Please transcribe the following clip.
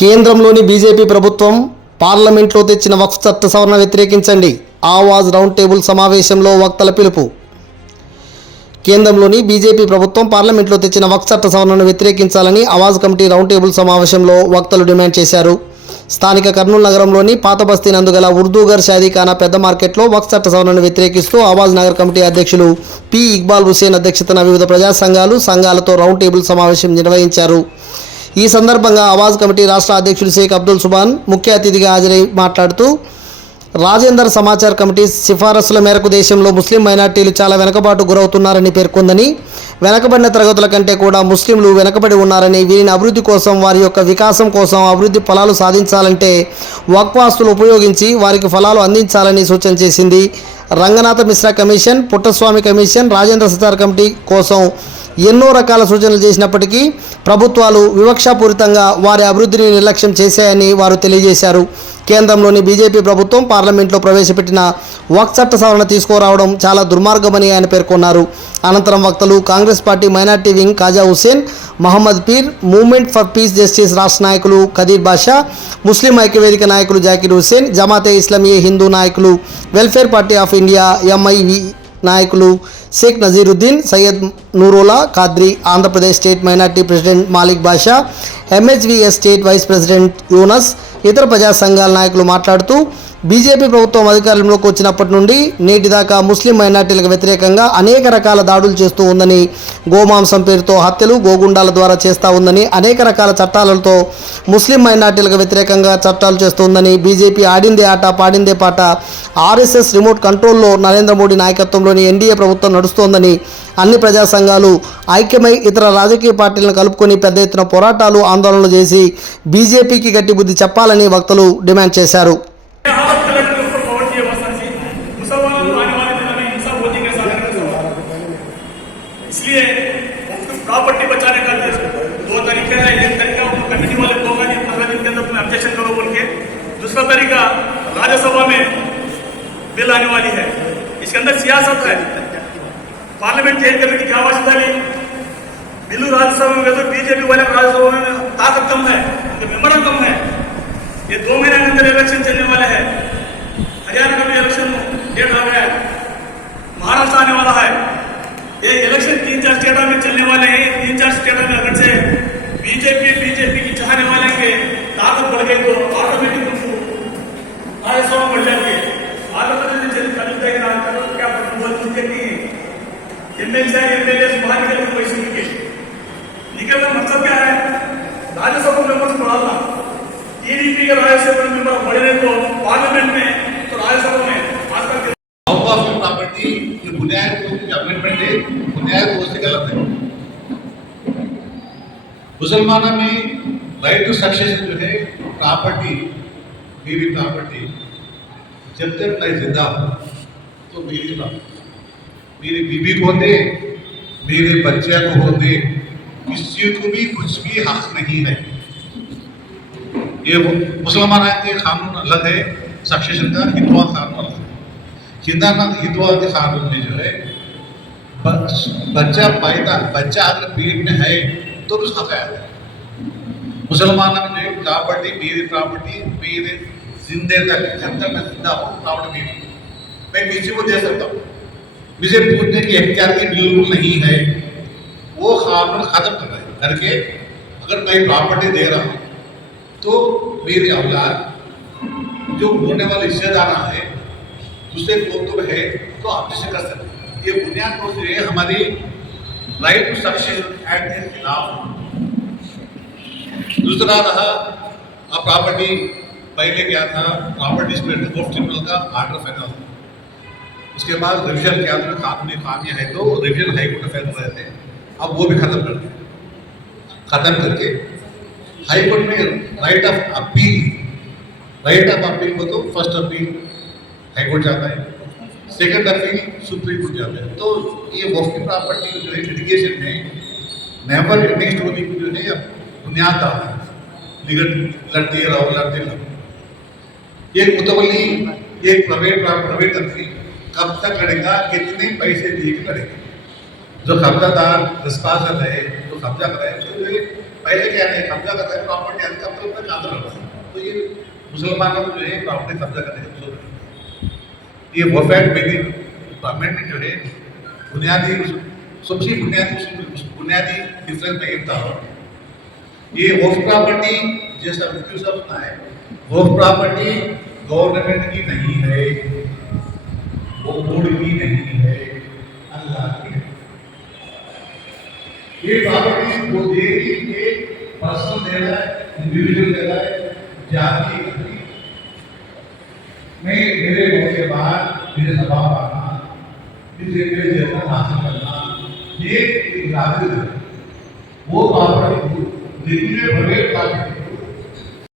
కేంద్రంలోని బీజేపీ ప్రభుత్వం పార్లమెంట్లో తెచ్చిన వక్ఫ్ చట్ట సవరణ వ్యతిరేకించండి. ఆవాజ్ రౌండ్ టేబుల్ సమావేశంలో వక్తల పిలుపు. కేంద్రంలోని బీజేపీ ప్రభుత్వం పార్లమెంట్లో తెచ్చిన వక్ఫ్ చట్ట సవరణను వ్యతిరేకించాలని ఆవాజ్ కమిటీ రౌండ్ టేబుల్ సమావేశంలో వక్తలు డిమాండ్ చేశారు. స్థానిక కర్నూలు నగరంలోని పాత బస్తీ నందుగల ఉర్దూగర్ షాదీఖానా పెద్ద మార్కెట్లో వక్ఫ్ చట్ట సవరణను వ్యతిరేకిస్తూ ఆవాజ్ నగర్ కమిటీ అధ్యక్షులు పి ఇక్బాల్ హుసేన్ అధ్యక్షతన వివిధ ప్రజా సంఘాలతో రౌండ్ టేబుల్ సమావేశం నిర్వహించారు. ఈ సందర్భంగా ఆవాజ్ కమిటీ రాష్ట్ర అధ్యక్షులు షేక్ అబ్దుల్ సుబాన్ ముఖ్య అతిథిగా హాజరై మాట్లాడుతూ రాజేందర్ సమాచార్ కమిటీ సిఫారసుల మేరకు దేశంలో ముస్లిం మైనార్టీలు చాలా వెనుకబాటు గురవుతున్నారని పేర్కొందని, వెనకబడిన తరగతుల కంటే కూడా ముస్లింలు వెనకబడి ఉన్నారని, వీరిని అభివృద్ధి కోసం, వారి యొక్క వికాసం కోసం, అభివృద్ధి ఫలాలు సాధించాలంటే వక్ఫ్ ఆస్తులు ఉపయోగించి వారికి ఫలాలు అందించాలని సూచన చేసింది. రంగనాథ మిశ్రా కమిషన్, పుట్టస్వామి కమిషన్, రాజేంద్ర సచార్ కమిటీ కోసం ఎన్నో రకాల సూచనలు చేసినప్పటికీ ప్రభుత్వాలు వివక్షాపూరితంగా వారి అభివృద్ధిని నిర్లక్ష్యం చేశాయని వారు తెలియజేశారు. కేంద్రంలోని బీజేపీ ప్రభుత్వం పార్లమెంట్లో ప్రవేశపెట్టిన వక్ఫ్ చట్ట సవరణ తీసుకురావడం చాలా దుర్మార్గమని ఆయన పేర్కొన్నారు. అనంతరం వక్తలు Congress party minority wing Khaja Hussain, Mohammed Peer, movement for peace justice రాష్ట్ర నాయకులు ఖదీర్ బాషా, ముస్లిం ఐక్యవేదిక నాయకులు జాకిర్ హుసేన్, జమాతే ఇస్లామీ హిందూ నాయకులు, welfare party of India MIV నాయకులు Sheikh Nazeeruddin, Syed Noorullah Quadri, Andhra Pradesh state minority president Malik Basha, MHVS state vice president Younus, ఇతర ప్రజా సంఘాల నాయకులు మాట్లాడుతూ బీజేపీ ప్రభుత్వం అధికారంలోకి వచ్చినప్పటి నుండి నేటి దాకా ముస్లిం మైనార్టీలకు వ్యతిరేకంగా అనేక రకాల దాడులు చేస్తూ ఉందని, గోమాంసం పేరుతో హత్యలు, గోగుండాల ద్వారా చేస్తూ ఉందని, అనేక రకాల చట్టాలతో ముస్లిం మైనార్టీలకు వ్యతిరేకంగా చట్టాలు చేస్తుందని, బీజేపీ ఆడిందే ఆట పాడిందే పాట, ఆర్ఎస్ఎస్ రిమోట్ కంట్రోల్లో నరేంద్ర మోడీ నాయకత్వంలోని ఎన్డీఏ ప్రభుత్వం నడుస్తోందని, అన్ని ప్రజా సంఘాలు ఐక్యమై ఇతర రాజకీయ పార్టీలను కలుపుకొని పెద్ద ఎత్తున పోరాటాలు, ఆందోళనలు చేసి బీజేపీకి గట్టి బుద్ధి చెప్పాలని వక్తలు డిమాండ్ చేశారు. इसलिए प्रॉपर्टी बचाने का दो तरीके हैं. एक तरीका उनको कमेटी वाले को होगा कि 15 दिन के अंदर तुम्हें ऑब्जेक्शन करो बोल के. दूसरा तरीका राज्यसभा में बिल आने वाली है, इसके अंदर सियासत है. पार्लियामेंट चेंज करने की क्या आवश्यकता नहीं. बिल राज्यसभा में तो बीजेपी वाले राज्यसभा में ताकत कम है, मेंबर कम है. ये 2 महीने के अंदर इलेक्शन चलने वाले हैं. हरियाणा का भी इलेक्शन डेट आ गया है, महाराष्ट्र आने वाला है. ये इलेक्शन 3-4 स्टेटों में चलने वाले हैं. 3-4 स्टेटों में अगर से बीजेपी की चाहने वाले के ताकत बढ़ गई तो ऑटोमेटिक उनको राज्यसभा बढ़ जाती है. आंध्र प्रदेश में चली क्या बोलते नहीं है. एमएलए बाहर निकल पैसे निकलना मतलब क्या है, राज्यसभा मेंबर बढ़ाना. टीडीपी के राज्यसभा मेंबर बढ़े तो पार्लियामेंट में तो राज्यसभा में आजकल प्रॉपर्टी की बुनियाद अमेंडमेंट है, बुनियाद उससे गलत है. मुसलमानों में राइट टू सक्सेशन जो है, प्रॉपर्टी मेरी प्रॉपर्टी, जब तक मैं जिंदा हूँ तो मेरी प्रॉपर्टी, मेरी बीवी को दे, मेरे बच्चे को हो दे, किसी को भी कुछ भी हक नहीं है. ये मुसलमानों के कानून अलग है, सक्सेशन का हिंदुआ कानून अलग है. हिंदुआ के कानून में जो है बच्चा अगर पेट में है तो उसका ख्याल है. मुसलमानों में जो है प्रॉपर्टी मेरी प्रॉपर्टी, मेरे जिंदे तक जब तक मैं जिंदा हूँ प्रॉपर्टी मेरी, मैं किसी को दे सकता हूँ. मुझे पूछने की इख्तियार की बिल्कुल नहीं है. वो कानून खत्म करके अगर मैं प्रॉपर्टी दे रहा हूँ तो मेरी औलाद जो होने वाले हिस्सेदार है दूसरे को है तो आप जिसे कर सकते हैं. ये बुनियाद तो है हमारी राइट टू सक्सेशन एक्ट के खिलाफ. दूसरा रहा अब प्रॉपर्टी पहले क्या था, प्रॉपर्टी कोर्ट ट्रिब्यूनल का आर्डर फाइनल. उसके बाद रिविजन के अंदर कानूनी खामियां है तो रिविजन हाईकोर्ट में फैसला रहते हैं. अब वो भी खत्म करके हाईकोर्ट में राइट ऑफ अपील को तो फर्स्ट अपील हाईकोर्ट जाता है, सेकंड अपील सुप्रीम कोर्ट जाता है. तो ये वक्फ की प्रॉपर्टी जो है लिटिगेशन में नेवर नेक्स्ट होने की जो है बुनियाद है. लड़ते रहो. एक मुतवली एक प्राइवेट कंपनी कब तक लड़ेगा, कितने पैसे दिए लड़ेगा. जो कब्जादार रिस्पांसर है, जो कब्जा करे, पहले क्या है कब्जा करता है प्रॉपर्टी आदि कब तक चाहता रहता है तो ये मुसलमानों को जो है प्रॉपर्टी कब्जा करने का जुर्म है। ये वफैत बेदी अमेंडमेंट जो है बुनियादी सबसे बुनियादी डिफरेंस मैं ये बता रहा हूँ। ये वक्फ प्रॉपर्टी जैसा मुफ्ती साहब सुना है वक्फ प्रॉपर्टी गवर्नमेंट की नहीं है, वो बोर्ड की नहीं है, अल्लाह की है। ये प्रॉपर्टी वो देगी के पर्सनल दे रहा है, इंडिविजुअल दे रहा है, जाति में मेरे होने के बाद मेरे सभा आना, मेरे जन्म हासिल करना, ये इरादे वो प्रॉपर्टी देखिए बड़े